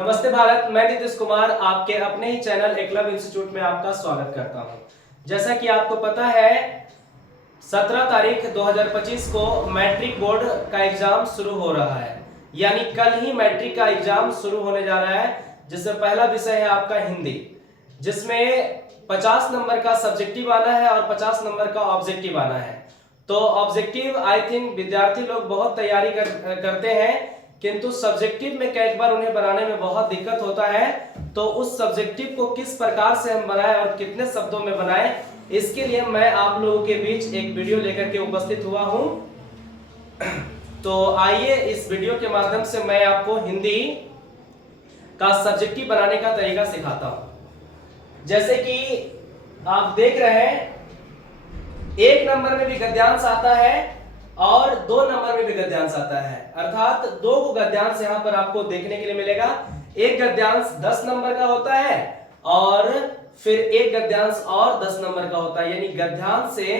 नमस्ते भारत, मैं नीतीश कुमार आपके अपने ही चैनल एकलव्य इंस्टीट्यूट में आपका स्वागत करता हूं। जैसा कि आपको पता है 17 तारीख 2025 को मैट्रिक बोर्ड का एग्जाम शुरू हो रहा है, यानी कल ही मैट्रिक का एग्जाम शुरू होने जा रहा है, जिसमें पहला विषय है आपका हिंदी, जिसमें 50 नंबर का सब्जेक्टिव आना है और 50 नंबर का ऑब्जेक्टिव आना है। तो ऑब्जेक्टिव आई थिंक विद्यार्थी लोग बहुत तैयारी करते हैं, किंतु सब्जेक्टिव में कई बार उन्हें बनाने में बहुत दिक्कत होता है। तो उस सब्जेक्टिव को किस प्रकार से हम बनाएं और कितने शब्दों में बनाएं, इसके लिए मैं आप लोगों के बीच एक वीडियो लेकर के उपस्थित हुआ हूं। तो आइए इस वीडियो के माध्यम से मैं आपको हिंदी का सब्जेक्टिव बनाने का तरीका सिखाता हूं। जैसे कि आप देख रहे हैं, एक नंबर में भी गद्यांश आता है और 2 नंबर में भी गद्यांश आता है, अर्थात 2 गद्यांश यहां पर आपको देखने के लिए मिलेगा। एक गद्यांश 10 नंबर का होता है और फिर एक गद्यांश और 10 नंबर का होता है, यानी गद्यांश से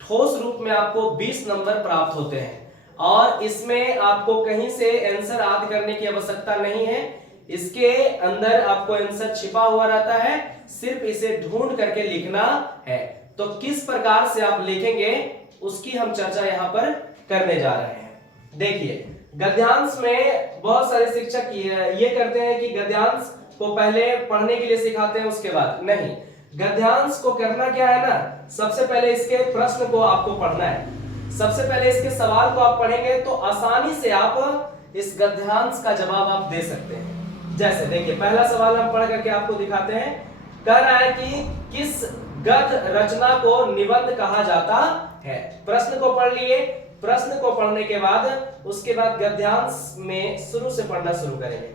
ठोस रूप में आपको 20 नंबर प्राप्त होते हैं। और इसमें आपको कहीं से आंसर याद करने की आवश्यकता नहीं है, इसके अंदर आपको आंसर छिपा हुआ रहता है, सिर्फ इसे ढूंढ करके लिखना है। तो किस प्रकार से आप लिखेंगे उसकी हम चर्चा यहाँ पर करने जा रहे हैं। देखिए, गद्यांश में बहुत सारे शिक्षक ये करते हैं कि गद्यांश को पहले पढ़ने के लिए सिखाते हैं, उसके बाद नहीं। गद्यांश को करना क्या है ना, सबसे पहले इसके प्रश्न को आपको पढ़ना है। सबसे पहले इसके सवाल को आप पढ़ेंगे तो आसानी से आप इस गद्यांश का जवाब आप दे सकते हैं। जैसे देखिए, पहला सवाल हम पढ़ करके आपको दिखाते हैं। कह रहा है कि किस गद्य रचना को निबंध कहा जाता है। प्रश्न को पढ़ लिए, प्रश्न को पढ़ने के बाद उसके बाद गद्यांश में शुरू से पढ़ना शुरू करेंगे।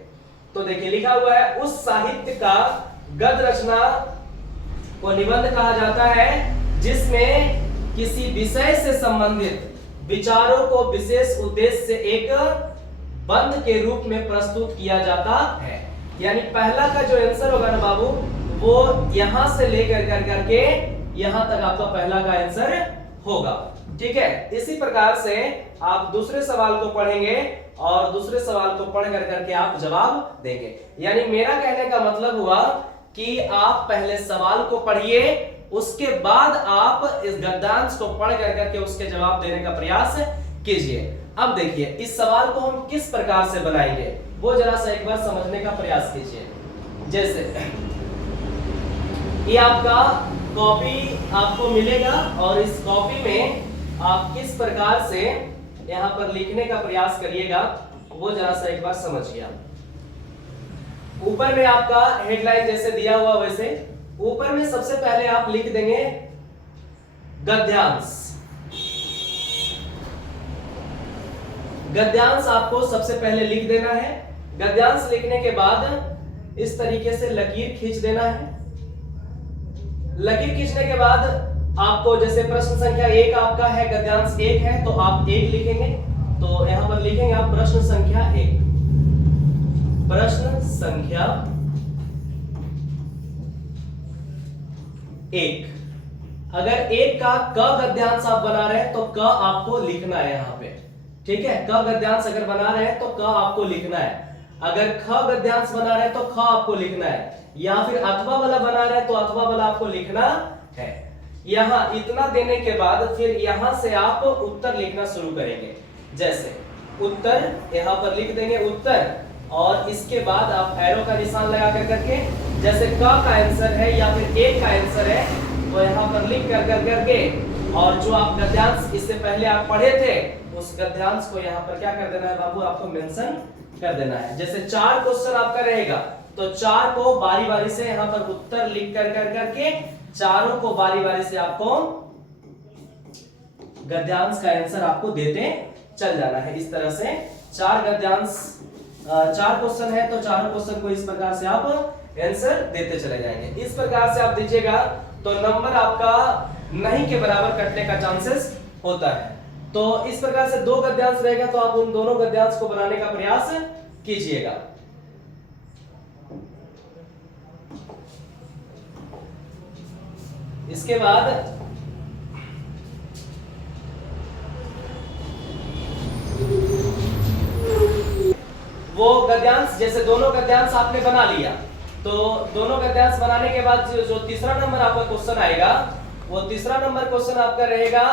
तो देखिए लिखा हुआ है, उस साहित्य का गद्य रचना को निबंध कहा जाता है जिसमें किसी विषय से संबंधित विचारों को विशेष उद्देश्य से एक बंध के रूप में प्रस्तुत किया जाता है। यानी पहला का जो आंसर होगा ना बाबू, वो यहां से लेकर करके यहां तक आपका पहला का आंसर होगा। ठीक है, इसी प्रकार से आप दूसरे सवाल को पढ़ेंगे और दूसरे सवाल को पढ़ करके आप जवाब देंगे। यानी मेरा कहने का मतलब हुआ कि आप पहले सवाल को पढ़िए, उसके बाद आप इस गद्यांश को पढ़ करके उसके जवाब देने का प्रयास कीजिए। अब देखिए, इस सवाल को हम किस प्रकार से बनाएंगे वो जरा सा एक बार समझने का प्रयास कीजिए। जैसे ये आपका कॉपी आपको मिलेगा और इस कॉपी में आप किस प्रकार से यहां पर लिखने का प्रयास करिएगा वो जरा सा एक बार समझिए। ऊपर में आपका हेडलाइन जैसे दिया हुआ वैसे ऊपर में सबसे पहले आप लिख देंगे गद्यांश। गद्यांश आपको सबसे पहले लिख देना है। गद्यांश लिखने के बाद इस तरीके से लकीर खींच देना है। लकीर खींचने के बाद आपको जैसे प्रश्न संख्या 1 आपका है, गद्यांश 1 है, तो आप 1 लिखेंगे। तो यहां पर लिखेंगे आप प्रश्न संख्या 1। प्रश्न संख्या 1। अगर 1 का क गद्यांश आप बना रहे हैं तो क आपको लिखना है यहां पे। ठीक है, क गद्यांश अगर बना रहे हैं तो क आपको लिखना है। अगर ख गद्यांश बना रहे हैं तो ख आपको लिखना है, या फिर अथवा वाला बना रहे हैं तो अथवा वाला आपको लिखना है। यहां इतना देने के बाद फिर यहां से आप उत्तर लिखना शुरू करेंगे। जैसे उत्तर यहां पर लिख देंगे उत्तर, और इसके बाद आप एरो का निशान लगा करके जैसे क का आंसर है या फिर एक का आंसर है तो यहां पर लिख करके और जो आप गद्यांश इससे पहले आप पढ़े थे उस गद्यांश को यहां पर क्या कर देना है बाबू, आपको मेंशन कर देना है। जैसे 4 क्वेश्चन आपका रहेगा तो 4 को बारी-बारी से यहां पर उत्तर लिख करके चारों को बारी-बारी से आपको गद्यांश का आंसर आपको देते चल जाना है। इस तरह से 4 गद्यांश 4 क्वेश्चन है तो चारों क्वेश्चन को इस प्रकार से आप आंसर देते चले जाएंगे। इस प्रकार से आप दीजिएगा तो नंबर आपका नहीं के बराबर कटने का चांसेस होता है। तो इस प्रकार से 2 गद्यांश रहेगा तो आप उन दोनों गद्यांश को बनाने का प्रयास कीजिएगा। इसके बाद वो गद्यांश गद्यांश, जैसे दोनों गद्यांश आपने बना लिया, तो दोनों गद्यांश बनाने के बाद जो तीसरा नंबर आपका क्वेश्चन आएगा, वो तीसरा नंबर क्वेश्चन आपका रहेगा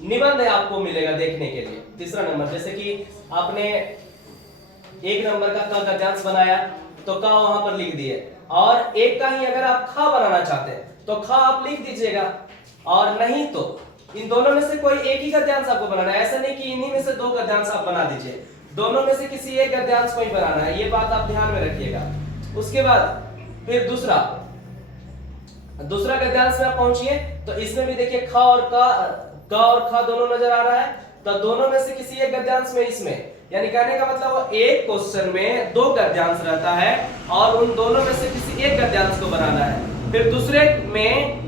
निबंध आपको मिलेगा देखने के लिए। तीसरा नंबर, जैसे कि आपने एक नंबर का गद्यांश बनाया तो का वहां पर लिख दिए, और एक का ही अगर आप खा बनाना चाहते हैं तो खा आप लिख दीजिएगा, और नहीं तो इन दोनों में से कोई एक ही गद्यांश आपको बनाना है। ऐसा नहीं कि इन्हीं में से दो गद्यांश आप बना दीजिए, दोनों में से किसी एक गद्यांश को ही बनाना है, ये बात आप ध्यान में रखिएगा। उसके बाद फिर दूसरा गद्यांश में आप पहुंचिए, तो इसमें भी देखिए खा और खा दोनों नजर आ रहा है, तो दोनों में से किसी एक गद्यांश में, इसमें यानी कहने का मतलब वो एक क्वेश्चन में दो गद्यांश रहता है और उन दोनों में से किसी एक गद्यांश को बनाना है। फिर दूसरे में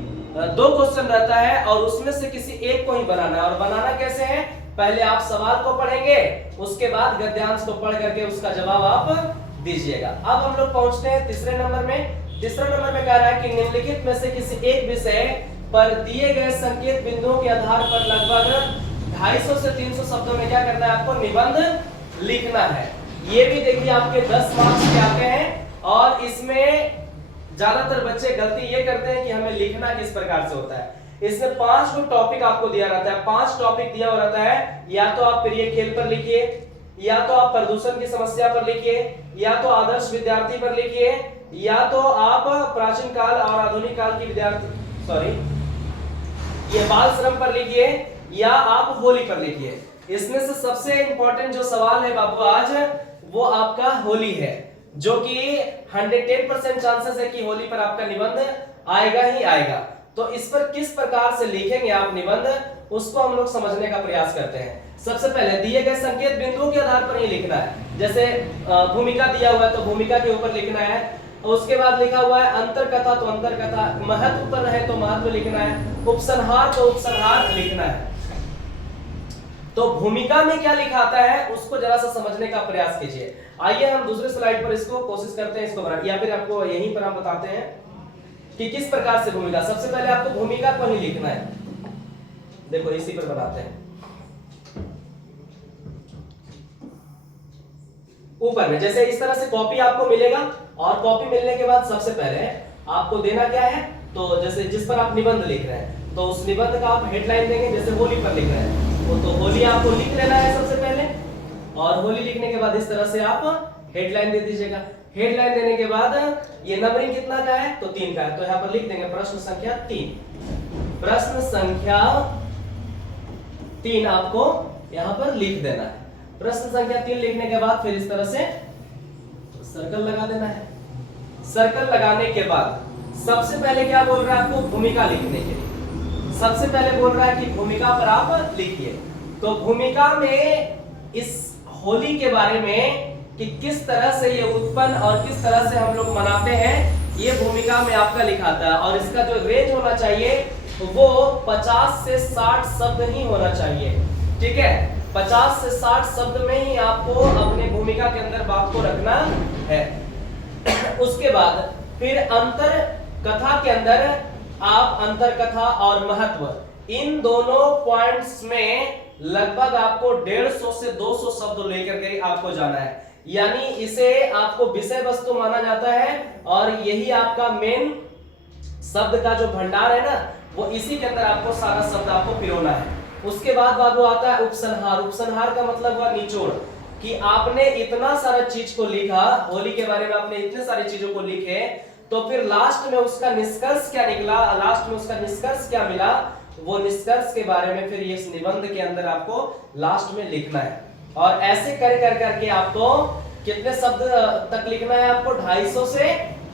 दो क्वेश्चन रहता है और उसमें से किसी एक को ही बनाना है। और बनाना कैसे है, पहले आप सवाल को पढ़ेंगे, उसके बाद गद्यांश को पढ़ करके उसका जवाब आप दीजिएगा। अब हम लोग पहुंचते हैं तीसरे नंबर में। तीसरा नंबर में कह रहा है कि निम्नलिखित में से किसी एक विषय पर दिए गए संकेत बिंदुओं के आधार पर लगभग 250 से 300 शब्दों में क्या करना है, आपको निबंध लिखना है। ये भी देखिए आपके 10 मार्क्स के आते हैं, और इसमें ज्यादातर बच्चे गलती ये करते हैं कि हमें लिखना किस प्रकार से होता है। इसमें 5 को टॉपिक आपको दिया रहता है, 5 टॉपिक दिया हुआ रहता है। या तो आप प्रिय खेल पर लिखिए, या तो आप प्रदूषण की समस्या पर लिखिए, या तो आदर्श विद्यार्थी पर लिखिए, या तो आप प्राचीन काल और आधुनिक काल की ये बाल श्रम पर लिखिए, या आप होली पर लिखिए। इसमें से सबसे इंपॉर्टेंट जो सवाल है बाबू आज, वो आपका होली है, जो कि 110% चांसेस है कि होली पर आपका निबंध आएगा ही आएगा। तो इस पर किस प्रकार से लिखेंगे आप निबंध, उसको हम लोग समझने का प्रयास करते हैं। सबसे पहले दिए गए संकेत बिंदुओं के आधार पर ही लिखना है। जैसे भूमिका दिया हुआ है तो भूमिका के ऊपर लिखना है, उसके बाद लिखा हुआ है अंतर कथा तो अंतर कथा, महत्व पर है तो महत्व लिखना है, उपसंहार तो उपसंहार लिखना है। तो भूमिका में क्या लिखा आता है उसको जरा सा समझने का प्रयास कीजिए। आइए हम दूसरे स्लाइड पर इसको कोशिश करते हैं इसको बनाने, या फिर आपको यहीं पर हम बताते हैं कि किस प्रकार से भूमिका। सबसे पहले आपको भूमिका को ही लिखना है, देखो इसी पर बनाते हैं। ऊपर में जैसे इस तरह से कॉपी आपको मिलेगा, और कॉपी मिलने के बाद सबसे पहले आपको देना क्या है, तो जैसे जिस पर आप निबंध लिख रहे हैं तो उस निबंध का आप हेडलाइन देंगे। जैसे होली पर लिख रहे हैं तो होली आपको लिख लेना है सबसे पहले, और होली लिखने के बाद इस तरह से आप हेडलाइन दे दीजिएगा। हेडलाइन देने के बाद ये नंबरिंग कितना का है, तो 3 का है, तो यहाँ पर लिख देंगे प्रश्न संख्या 3। प्रश्न संख्या 3 आपको यहाँ पर लिख देना है। प्रश्न संख्या 3 लिखने के बाद फिर इस तरह से सर्कल लगा देना है। सर्कल लगाने के बाद सबसे पहले क्या बोल रहा है आपको, भूमिका लिखने के लिए सबसे पहले बोल रहा है कि भूमिका पर आप लिखिए। तो भूमिका में इस होली के बारे में कि किस तरह से ये उत्पन्न और किस तरह से हम लोग मनाते हैं, ये भूमिका में आपका लिखाता है। और इसका जो रेंज होना चाहिए वो 50 से 60 शब्द ही होना चाहिए, ठीक है। 50 से 60 शब्द में ही आपको अपने भूमिका के अंदर बात को रखना है। उसके बाद फिर अंतर कथा के अंदर आप अंतर कथा और महत्व इन दोनों पॉइंट्स में लगभग आपको 150 से 200 शब्द लेकर के आपको जाना है। यानी इसे आपको विषय वस्तु माना जाता है, और यही आपका मेन शब्द का जो भंडार है ना, वो इसी के अंदर आपको सारा शब्द आपको पिरोना है। उसके बाद बाबू आता है उपसंहार। उपसंहार का मतलब हुआ निचोड़, कि आपने इतना सारा चीज को लिखा, होली के बारे में आपने इतने सारी चीजों को लिखे, तो फिर लास्ट में उसका निष्कर्ष क्या निकला, लास्ट में उसका निष्कर्ष क्या मिला, वो निष्कर्ष के बारे में फिर इस निबंध के अंदर आपको लास्ट में लिखना है। और ऐसे कर करके आपको कितने शब्द तक लिखना है, आपको 250 से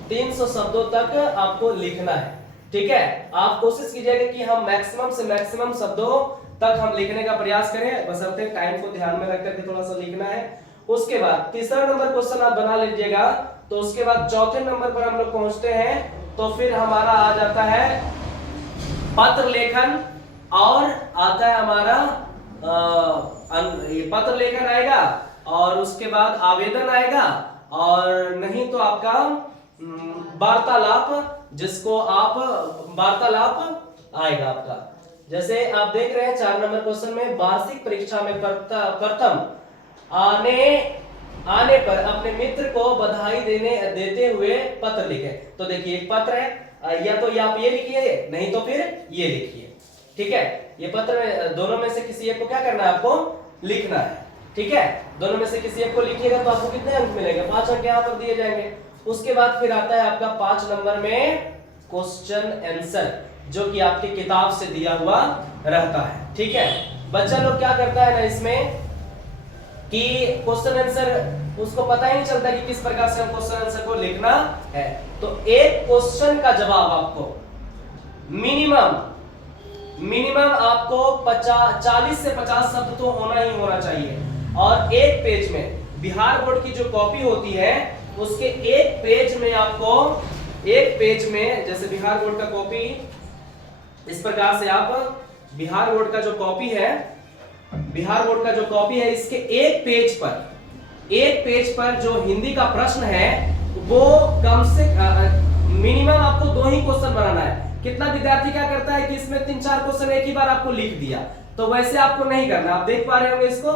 300 शब्दों तक आपको लिखना है, ठीक है। आप कोशिश कीजिएगा कि हम मैक्सिमम से मैक्सिमम शब्दों तक हम लिखने का प्रयास करें, बशर्ते टाइम को ध्यान में रख करके थोड़ा सा लिखना है। उसके बाद तीसरा नंबर क्वेश्चन आप बना लीजिएगा, तो उसके बाद चौथे नंबर पर हम लोग पहुंचते हैं, तो फिर हमारा आ जाता है पत्र लेखन, और आता है हमारा पत्र लेखन आएगा, और उसके बाद आवेदन आएगा, और नहीं तो आपका वार्तालाप, जिसको आप वार्तालाप आएगा आपका। जैसे आप देख रहे हैं 4 नंबर क्वेश्चन में, वार्षिक परीक्षा में प्रथम आने आने पर अपने मित्र को बधाई देते हुए पत्र लिखे। तो देखिए एक पत्र है, या तो आप ये लिखिए, नहीं तो फिर ये लिखिए। ठीक है, ये पत्र में दोनों में से किसी एक को क्या करना है, आपको लिखना है। ठीक है, दोनों में से किसी एक को लिखिएगा तो आपको कितने अंक मिलेंगे, 5 अंक यहाँ पर दिए जाएंगे। उसके बाद फिर आता है आपका 5 नंबर में क्वेश्चन आंसर, जो कि आपकी किताब से दिया हुआ रहता है। ठीक है, बच्चा लोग क्या करता है ना इसमें कि क्वेश्चन आंसर उसको पता ही नहीं चलता कि किस प्रकार से हम क्वेश्चन आंसर को लिखना है। तो एक क्वेश्चन का जवाब आपको मिनिमम आपको 40 से 50 शब्द तो होना ही होना चाहिए। और एक पेज में बिहार बोर्ड की जो कॉपी होती है उसके एक पेज में आपको, एक पेज में जैसे बिहार बोर्ड का कॉपी इस प्रकार से, आप बिहार बोर्ड का जो कॉपी है, बिहार बोर्ड का जो कॉपी है इसके एक पेज पर जो हिंदी का प्रश्न है वो कम से मिनिमम आपको 2 ही क्वेश्चन बनाना है। कितना विद्यार्थी क्या करता है कि इसमें 3-4 क्वेश्चन एक ही बार आपको लिख दिया, तो वैसे आपको नहीं करना। आप देख पा रहे होंगे इसको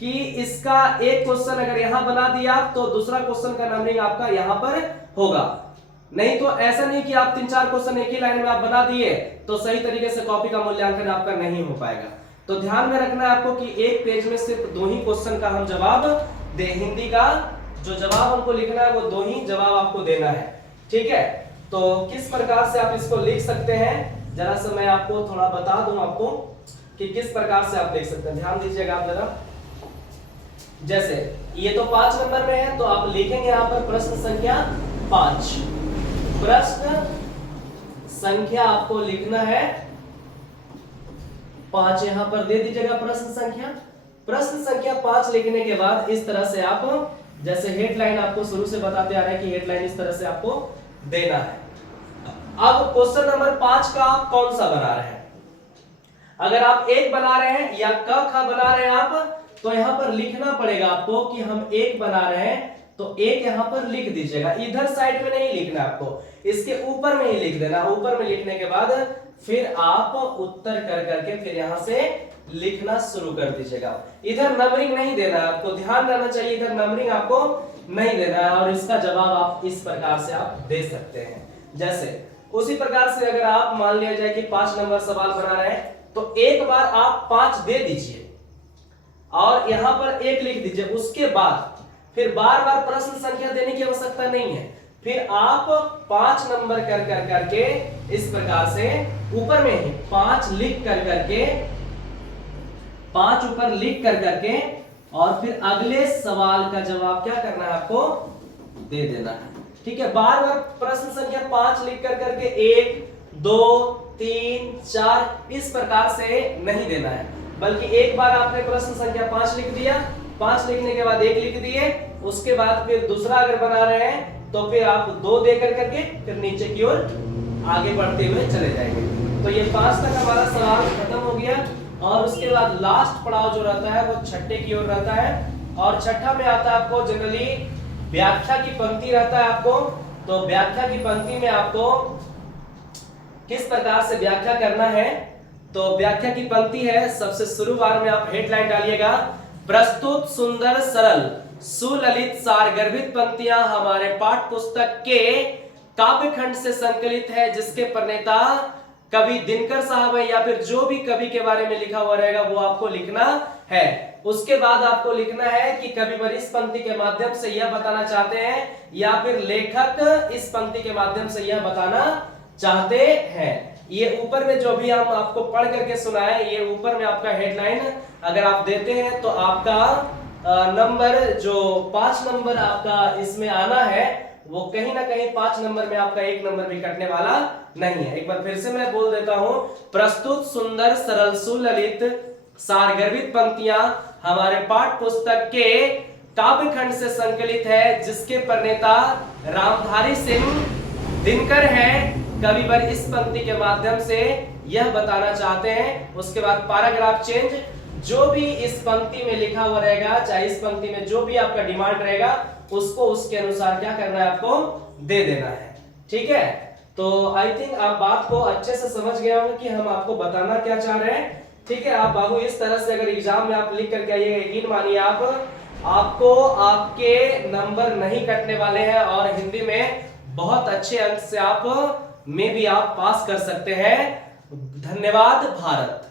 कि इसका एक क्वेश्चन अगर यहां बना दिया तो दूसरा क्वेश्चन का नंबरिंग आपका यहां पर होगा। नहीं तो ऐसा नहीं कि आप 3-4 क्वेश्चन एक ही लाइन में आप बना दिए तो सही तरीके से कॉपी का मूल्यांकन आपका नहीं हो पाएगा। तो ध्यान में रखना है आपको कि एक पेज में सिर्फ 2 ही क्वेश्चन का हम जवाब दे, हिंदी का जो जवाब हमको लिखना है वो 2 ही जवाब आपको देना है। ठीक है, तो किस प्रकार से आप इसको लिख सकते हैं, जरा सा मैं आपको थोड़ा बता दूं आपको कि किस प्रकार से आप लिख सकते हैं। ध्यान दीजिएगा आप जरा, जैसे ये तो 5 नंबर में है तो आप लिखेंगे यहां पर प्रश्न संख्या 5। प्रश्न संख्या आपको लिखना है 5, यहां पर दे दीजिएगा प्रश्न संख्या। प्रश्न संख्या 5 लिखने के बाद इस तरह से आप, जैसे हेडलाइन आपको शुरू से बताते आ रहे हैं कि हेडलाइन इस तरह से आपको देना है। अब क्वेश्चन नंबर 5 का आप कौन सा बना रहे हैं, अगर आप 1 बना रहे हैं या क ख बना रहे हैं आप, तो यहां पर लिखना पड़ेगा आपको कि हम 1 बना रहे हैं तो 1 यहां पर लिख दीजिएगा। इधर साइड में नहीं लिखना आपको, इसके ऊपर में ही लिख देना। ऊपर में लिखने के बाद फिर आप उत्तर कर करके फिर यहां से लिखना शुरू कर दीजिएगा। इधर नंबरिंग नहीं देना है आपको, ध्यान रहना चाहिए, इधर नंबरिंग आपको नहीं देना है। और इसका जवाब आप इस प्रकार से आप दे सकते हैं। जैसे उसी प्रकार से अगर आप मान लिया जाए कि 5 नंबर सवाल बना रहे हैं तो एक बार आप 5 दे दीजिए और यहां पर 1 लिख दीजिए। उसके बाद फिर बार बार प्रश्न संख्या देने की आवश्यकता नहीं है। फिर आप 5 नंबर कर करके इस प्रकार से ऊपर में ही 5 लिख कर करके, 5 ऊपर लिख कर करके और फिर अगले सवाल का जवाब क्या करना है आपको दे देना है। ठीक है, बार बार प्रश्न संख्या 5 लिख कर करके 1 2 3 4 इस प्रकार से नहीं देना है, बल्कि एक बार आपने प्रश्न संख्या 5 लिख दिया, 5 लिखने के बाद 1 लिख दिए, उसके बाद फिर दूसरा अगर बना रहे हैं तो फिर आप 2 देकर करके फिर नीचे की ओर आगे बढ़ते हुए चले जाएंगे। तो ये 5 तक हमारा सवाल खत्म हो गया। और उसके बाद लास्ट पड़ाव जो रहता है वो छठे की ओर रहता है। और छठा में आता है आपको जनरली व्याख्या की पंक्ति रहता है आपको। तो व्याख्या की पंक्ति में आपको किस प्रकार से व्याख्या करना है, तो व्याख्या की पंक्ति है, सबसे शुरू बार में आप हेडलाइन डालिएगा, प्रस्तुत सुंदर सरल सुललित सारगर्भित पंक्तियां हमारे पाठ्य पुस्तक के काव्य खंड से संकलित है, जिसके प्रणेता कवि दिनकर साहब है, या फिर जो भी कवि के बारे में लिखा हुआ रहेगा वो आपको लिखना है। उसके बाद आपको लिखना है कि कविवर इस पंक्ति के माध्यम से यह बताना चाहते हैं, या फिर लेखक इस पंक्ति के माध्यम से यह बताना चाहते हैं। ये ऊपर में जो भी हम आपको पढ़ करके सुनाए, ये ऊपर में आपका हेडलाइन अगर आप देते हैं तो आपका नंबर जो 5 नंबर आपका इसमें आना है वो कहीं ना कहीं 5 नंबर में आपका 1 नंबर भी कटने वाला नहीं है। एक बार फिर से मैं बोल देता हूं, प्रस्तुत सुंदर सरल सुललित सारगर्भित पंक्तियां हमारे पाठ्य पुस्तक के काव्य खंड से संकलित है, जिसके प्रणेता रामधारी सिंह दिनकर है। कविवर इस पंक्ति के माध्यम से यह बताना चाहते हैं। उसके बाद पैराग्राफ चेंज, जो भी इस पंक्ति में लिखा हुआ रहेगा, चाहे इस पंक्ति में जो भी आपका डिमांड रहेगा उसको उसके अनुसार क्या करना है आपको दे देना है। ठीक है, तो आई थिंक आप बात को अच्छे से समझ गए होंगे कि हम आपको बताना क्या चाह रहे हैं। ठीक है, आप बाबू इस तरह से अगर एग्जाम में आप लिख करके आइएगा, यकीन मानिए आप आपको आपके नंबर नहीं कटने वाले हैं और हिंदी में बहुत अच्छे अंक से आप में भी आप पास कर सकते हैं। धन्यवाद भारत।